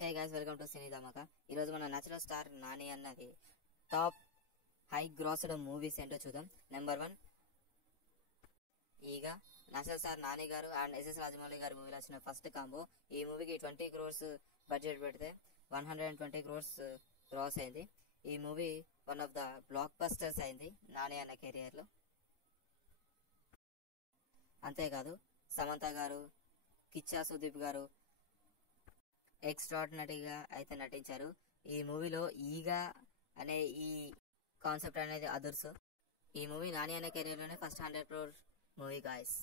Hey guys, welcome to cine Dhamaka. ఈరోజు మన natural star Nani అన్నది టాప్ హై గ్రాస్డ్ మూవీస్ ఏంటో చూద్దాం. నెంబర్ 1 ఈగ. నేచురల్ స్టార్ నాని గారు అండ్ ఎస్ఎస్ రాజమౌళి గారి మూవీలో వచ్చిన ఫస్ట్ కాంబో. ఈ మూవీకి 20 crores బడ్జెట్ పెడితే 120 crores క్రాస్ అయింది. ఈ movie one of the black busters అయింది నాని అన్న కెరియర్లో. అంతేకాదు సమంత గారు, కిచ్చా సుదీప్ గారు ఎక్స్ట్రాడినరీగా అయితే నటించారు. ఈ మూవీలో ఈగ అనే ఈ కాన్సెప్ట్ అనేది అదుర్సు. ఈ మూవీ నాని అనే కెరీర్లోనే first 100 crore movie guys.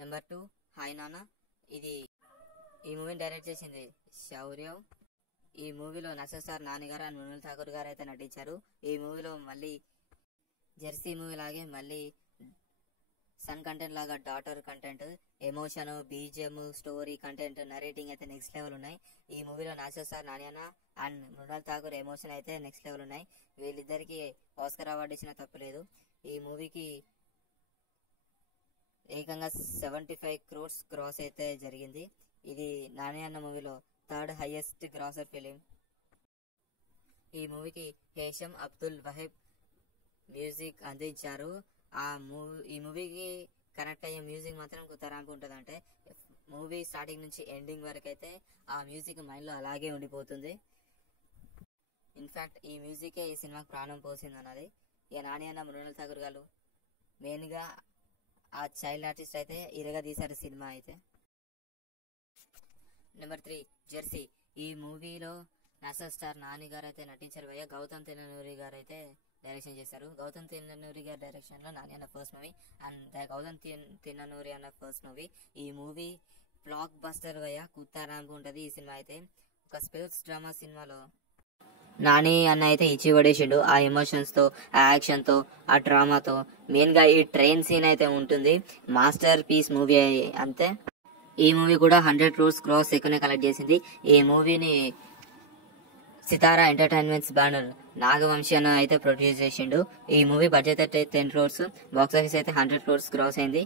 Number 2 Hi Nanna. ఈ మూవీని డైరెక్ట్ చేసింది శౌర్య. ఈ మూవీలో నేచురల్ స్టార్ నాని గారు అండ్ మృణాల్ ఠాకూర్ గారు అయితే నటించారు. ఈ మూవీలో మళ్ళీ జెర్సీ మూవీ లాగే మళ్ళీ సన్ కంటెంట్ లాగా daughter content, emotion, BGM, story content, narrating అయితే నెక్స్ట్ లెవెల్ ఉన్నాయి. ఈ మూవీలో నేచురల్ స్టార్ నాని అన్న అండ్ మృణాల్ ఠాకూర్ ఎమోషన్ అయితే నెక్స్ట్ లెవెల్ ఉన్నాయి. వీళ్ళిద్దరికి ఆస్కర్ అవార్డు ఇచ్చినా తప్పలేదు. ఈ మూవీకి ఏకంగా 75 crores క్రాస్ అయితే జరిగింది. ఇది నాని అన్న మూవీలో థర్డ్ హైయెస్ట్ గ్రాసర్ ఫిలిం. ఈ మూవీకి హేషం అబ్దుల్ వహీబ్ మ్యూజిక్ అందించారు. ఈ మూవీకి కనెక్ట్ అయ్యే మ్యూజిక్ మాత్రం కొత్త ర్యాంప్ ఉంటుంది. అంటే మూవీ స్టార్టింగ్ నుంచి ఎండింగ్ వరకు అయితే ఆ మ్యూజిక్ మైండ్లో అలాగే ఉండిపోతుంది. ఇన్ఫ్యాక్ట్ ఈ మ్యూజికే ఈ సినిమాకి ప్రాణం పోసింది అన్నది. ఇక నాని అన్న మృణాల్ ఠాకూర్ గారు మెయిన్గా ఆ చైల్డ్ ఆర్టిస్ట్ అయితే ఇరగా తీశారు సినిమా అయితే. Number 3 Jersey. ఈ మూవీలో నేషనల్ స్టార్ నాని గారు అయితే నటించారు. భయ్య గౌతమ్ తిన్ననూరి గారు అయితే డైరెక్షన్ చేశారు. గౌతమ్ తిన్ననూరి గారి డైరెక్షన్ లో నాని అన్న first movie and Gautam Tinnanuri అన్న ఫస్ట్ మూవీ. ఈ మూవీ బ్లాక్ బస్టర్ భయ్య, కుత్తా ర్యాంప్ ఉంటది ఈ సినిమా అయితే. ఒక స్పోర్ట్స్ డ్రామా సినిమాలో నాని అన్న అయితే ఇచ్చి పడేసిండు. ఆ ఎమోషన్స్ తో, ఆ యాక్షన్ తో, ఆ డ్రామాతో. మెయిన్ గా ఈ ట్రైన్ సీన్ అయితే ఉంటుంది. మాస్టర్ పీస్ మూవీ అంతే. ఈ మూవీ కూడా 100 crores క్రాస్ ఎక్కువనే కలెక్ట్ చేసింది. ఈ మూవీని సితారా ఎంటర్టైన్మెంట్స్ బ్యానర్ నాగవంశీ అన్న అయితే ప్రొడ్యూస్ చేసిండు. ఈ మూవీ బడ్జెట్ అయితే 10 crores, బాక్స్ ఆఫీస్ అయితే 100 crores క్రాస్ అయింది.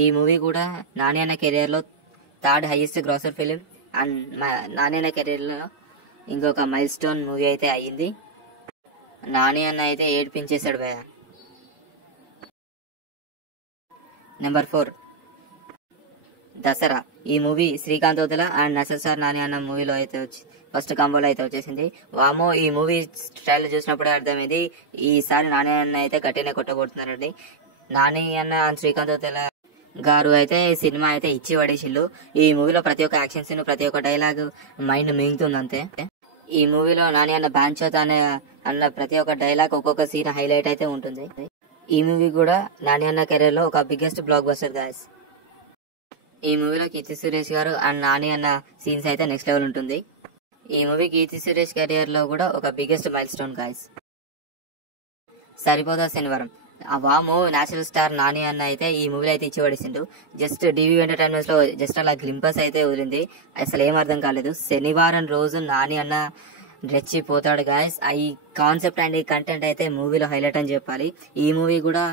ఈ మూవీ కూడా నాని అన్న కెరియర్ లో third highest grosser film and Nani అన్న కెరియర్ లో ఇంకొక మైల్ స్టోన్ మూవీ అయితే అయ్యింది. నాని అన్న అయితే ఏడ్పించేశాడు భయ. నెంబర్ 4 దసరా. ఈ మూవీ శ్రీకాంత్ వదల అండ్ నేషనల్ స్టార్ నాని అన్న మూవీలో అయితే ఫస్ట్ కాంబోలో అయితే వచ్చేసింది. వామో, ఈ మూవీ స్టైల్ చూసినప్పుడే అర్థమైంది ఈసారి నాని అన్న అయితే గట్టినే కొట్టబోతున్నారండి. నాని అన్న అండ్ శ్రీకాంత్ వదల గారు అయితే సినిమా అయితే ఇచ్చి పడేసిళ్ళు. ఈ మూవీలో ప్రతి ఒక్క యాక్షన్ సీన్, ప్రతి ఒక్క డైలాగ్ మైండ్ మింగుతుంది అంతే. ఈ మూవీలో నాని అన్న బ్యాంచోత్ అన్న ప్రతి ఒక్క డైలాగ్, ఒక్కొక్క సీన్ హైలైట్ అయితే ఉంటుంది. ఈ మూవీ కూడా నాని అన్న కెరీర్ లో ఒక బిగ్గెస్ట్ బ్లాక్ బస్టర్ గాయస్. ఈ మూవీలో కీర్తి సురేష్ గారు అండ్ నాని అన్న సీన్స్ అయితే నెక్స్ట్ లెవెల్ ఉంటుంది. ఈ మూవీ కీర్తి సురేష్ కెరియర్ లో కూడా ఒక బిగ్గెస్ట్ మైల్ స్టోన్ గాయస్. సరిపోదా శనివారం. వామో, నేచురల్ స్టార్ నాని అన్న అయితే ఈ మూవీలో అయితే ఇచ్చి పడేసిండు. జస్ట్ డివి ఎంటర్టైన్మెంట్స్ లో జస్ట్ అలా గ్లింపస్ అయితే వదిలింది. అసలు ఏం అర్థం కాలేదు. శనివారం రోజు నాని అన్న రెచ్చిపోతాడు గాయస్. ఈ కాన్సెప్ట్ అండ్ ఈ కంటెంట్ అయితే మూవీలో హైలైట్ అని చెప్పాలి. ఈ మూవీ కూడా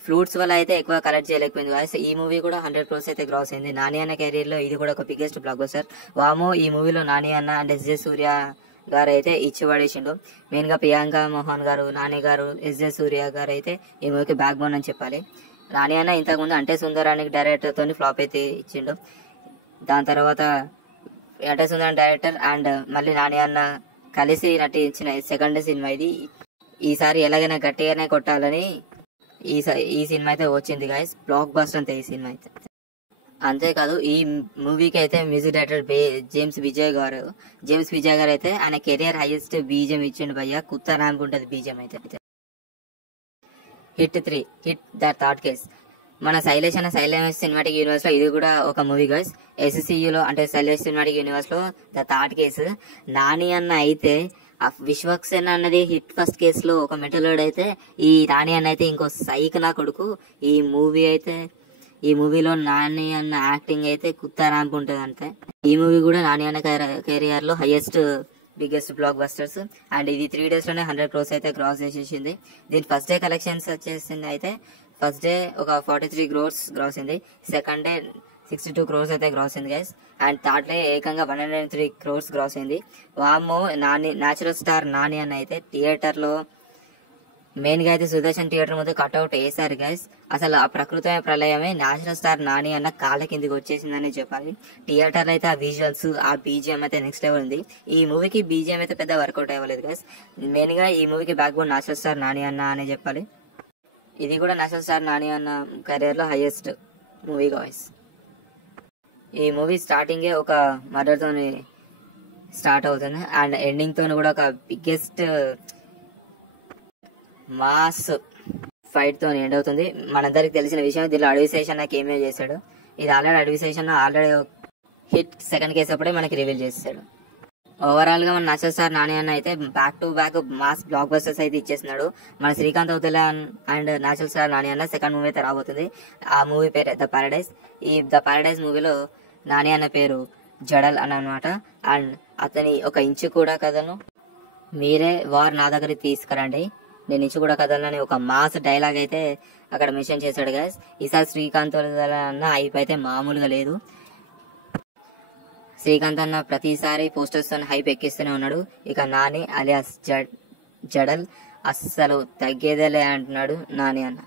ఫ్లూట్స్ వల్ల అయితే ఎక్కువ కలెక్ట్ చేయలేకపోయింది గాయస్. ఈ మూవీ కూడా 100 crores అయితే క్రాస్ అయింది. నాని అన్న కెరీర్ లో ఇది కూడా ఒక బిగ్గెస్ట్ బ్లాక్ బస్టర్. వామో, ఈ మూవీలో నాని అన్న అండ్ ఎస్జే సూర్య గారు అయితే ఇచ్చి పడేసిండు. మెయిన్ గా ప్రియాంక మోహన్ గారు, నాని గారు, ఎస్జే సూర్య గారు అయితే ఈ మూవీకి బ్యాక్ బోన్ అని చెప్పాలి. నాని అన్న ఇంతకుముందు అంటే సుందరానికి డైరెక్టర్ తోని ఫ్లాప్ అయితే ఇచ్చిండు. దాని తర్వాత అంటే సుందరాని డైరెక్టర్ అండ్ మళ్ళీ నాని అన్న కలిసి నటించిన సెకండ్ సినిమా ఇది. ఈసారి ఎలాగైనా గట్టిగానే కొట్టాలని ఈ సినిమా అయితే వచ్చింది గాయస్. బ్లాక్ బస్టర్ అంతే ఈ సినిమా అయితే. అంతేకాదు ఈ మూవీకి అయితే మ్యూజిక్ డైరెక్టర్ జేమ్స్ విజయ్ గారు అయితే ఆయన కెరియర్ హైయెస్ట్ బీజిఎం ఇచ్చిండు భయ్య. కుత్తా ర్యాంప్ ఉంటది బీజిఎం అయితే. Hit 3 the third case. మన శైలేష్ సినిమాటిక్ యూనివర్స్ లో ఇది కూడా ఒక మూవీ గైస్. SCU లో అంటే శైలేష్ సినిమాటిక్ యూనివర్స్ లో ద థర్డ్ కేసు. నాని అన్న అయితే విశ్వక్సేన్ అన్నది హిట్ ఫస్ట్ కేసు లో ఒక మెటలోడ్ అయితే, ఈ నాని అన్న అయితే ఇంకో సైక్ నా కొడుకు. ఈ మూవీలో నాని అన్న యాక్టింగ్ అయితే కుత్తా ర్యాంప్ ఉంటుంది అంతే. ఈ మూవీ కూడా నాని అన్న కెరియర్ లో highest biggest black busters and ఇది 3 days లోనే 100 crores అయితే క్రాస్ చేసేసింది. దీని ఫస్ట్ డే కలెక్షన్స్ వచ్చేసింది అయితే ఫస్ట్ డే ఒక 43 crores క్రాస్ అయింది. సెకండ్ డే 62 crores అయితే గ్రాస్ అయింది గైస్. అండ్ థర్డ్ ఏకంగా 103 crores గ్రాస్ అయింది. వామ్మో, నాని న్యాచురల్ స్టార్ నాని అన్న అయితే థియేటర్ లో మెయిన్ గా అయితే సుదర్శన్ థియేటర్ ముందు కట్అవుట్ వేసారు గైస్. అసలు ఆ ప్రకృతమైన ప్రళయమే న్యాచురల్ స్టార్ నాని అన్న కాళ్ళ కిందికి వచ్చేసిందని చెప్పాలి. థియేటర్ లో అయితే ఆ విజువల్స్, ఆ బీజిఎం అయితే నెక్స్ట్ లెవెల్ ఉంది. ఈ మూవీకి బీజిఎం అయితే పెద్ద వర్కౌట్ అవ్వలేదు గైస్. మెయిన్ గా ఈ మూవీకి back bone natural star Nani అన్న అనే చెప్పాలి. ఇది కూడా న్యాచురల్ స్టార్ నాని అన్న కెరియర్ లో హైయెస్ట్ మూవీ గైస్. ఈ మూవీ స్టార్టింగే ఒక మర్డర్ తోని స్టార్ట్ అవుతుంది అండ్ ఎండింగ్ తోని కూడా ఒక బిగ్గెస్ట్ మాస్ ఫైట్ తో ఎండ్ అవుతుంది. మనందరికి తెలిసిన విషయం, దీనిలో అడవి శేషన్ నాకు ఏమేమి చేశాడు. ఇది ఆల్రెడీ అడవి Seshan already hit second case అప్పుడే మనకి రివీల్ చేస్తాడు. ఓవరాల్ గా మన న్యాచురల్ స్టార్ నాని అన్న అయితే back to back mass blockbusters అయితే ఇచ్చేస్తున్నాడు. మన Srikanth Odela and natural star Nani అన్న సెకండ్ మూవీ అయితే రాబోతుంది. ఆ మూవీ పేరు ద పారడైజ్. ఈ ద పారడైజ్ మూవీలో నాని అన్న పేరు జడల్ అని అనమాట. అండ్ అతని ఒక ఇంచు కూడా కథను మీరే వారు నా దగ్గరికి తీసుకురండి, నేను ఇంచు కూడా కథలని ఒక మాస్ డైలాగ్ అయితే అక్కడ మెన్షన్ చేశాడు గైస్. ఈసారి శ్రీకాంత్ అన్న హైప్ అయితే మామూలుగా లేదు. శ్రీకాంత్ అన్న ప్రతిసారి పోస్టర్స్ తో హైప్ ఎక్కిస్తూనే ఉన్నాడు. ఇక నాని అలియాస్ జడల్ అస్సలు తగ్గేదేలే అంటున్నాడు నాని అన్న.